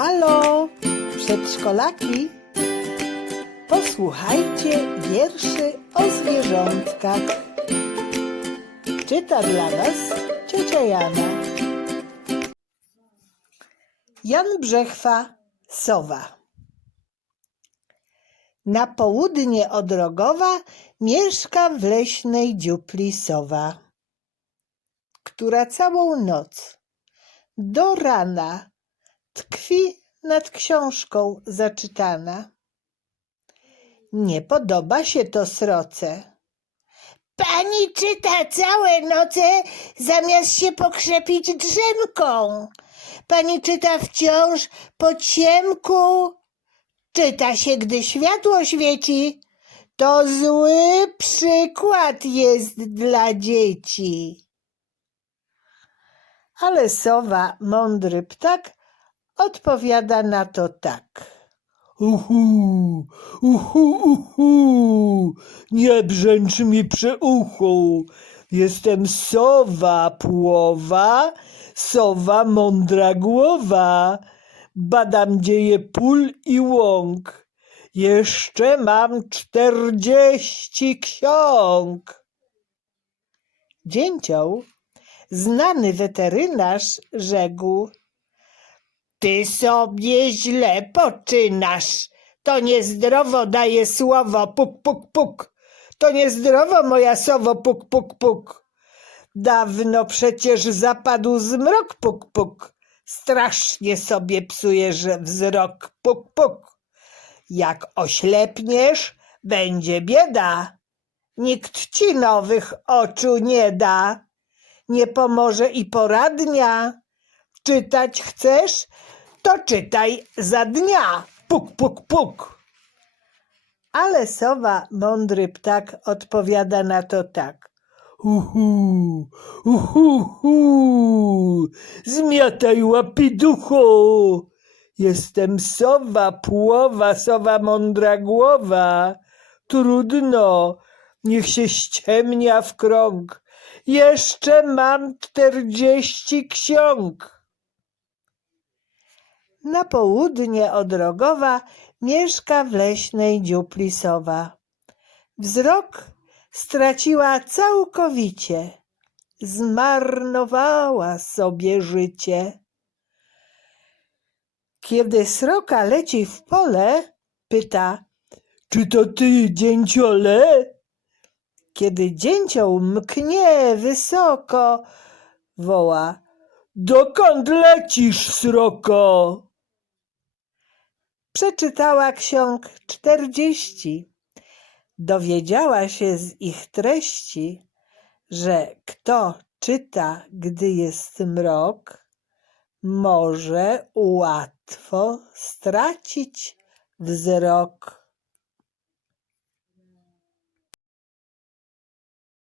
Halo, przedszkolaki! Posłuchajcie wierszy o zwierzątkach. Czyta dla Was ciocia Jana. Jan Brzechwa, Sowa. Na południe od Rogowa mieszka w leśnej dziupli sowa, która całą noc do rana tkwi nad książką zaczytana. Nie podoba się to sroce. Pani czyta całe noce, zamiast się pokrzepić drzemką. Pani czyta wciąż po ciemku. Czyta się, gdy światło świeci. To zły przykład jest dla dzieci. Ale sowa, mądry ptak, odpowiada na to tak. Uhu, uhu, uhu, nie brzęcz mi przy uchu. Jestem sowa płowa, sowa mądra głowa. Badam dzieje pól i łąk. Jeszcze mam czterdzieści ksiąg. Dzięcioł, znany weterynarz, rzekł. Ty sobie źle poczynasz. To niezdrowo daje słowo puk, puk, puk. To niezdrowo, moja sowo, puk, puk, puk. Dawno przecież zapadł zmrok, puk, puk. Strasznie sobie psujesz wzrok, puk, puk. Jak oślepniesz, będzie bieda. Nikt ci nowych oczu nie da. Nie pomoże i poradnia. Czytać chcesz? To czytaj za dnia. Puk, puk, puk. Ale sowa, mądry ptak, odpowiada na to tak. Uhu, uhu, uhu, zmiataj łapiducho. Jestem sowa płowa, sowa mądra głowa. Trudno, niech się ściemnia w krąg. Jeszcze mam czterdzieści ksiąg. Na południe od Rogowa mieszka w leśnej dziupli sowa. Wzrok straciła całkowicie. Zmarnowała sobie życie. Kiedy sroka leci w pole, pyta, Czy to ty, dzięciole? kiedy dzięcioł mknie wysoko, woła. Dokąd lecisz, sroko? Przeczytała ksiąg czterdzieści. Dowiedziała się z ich treści, że kto czyta, gdy jest mrok, może łatwo stracić wzrok.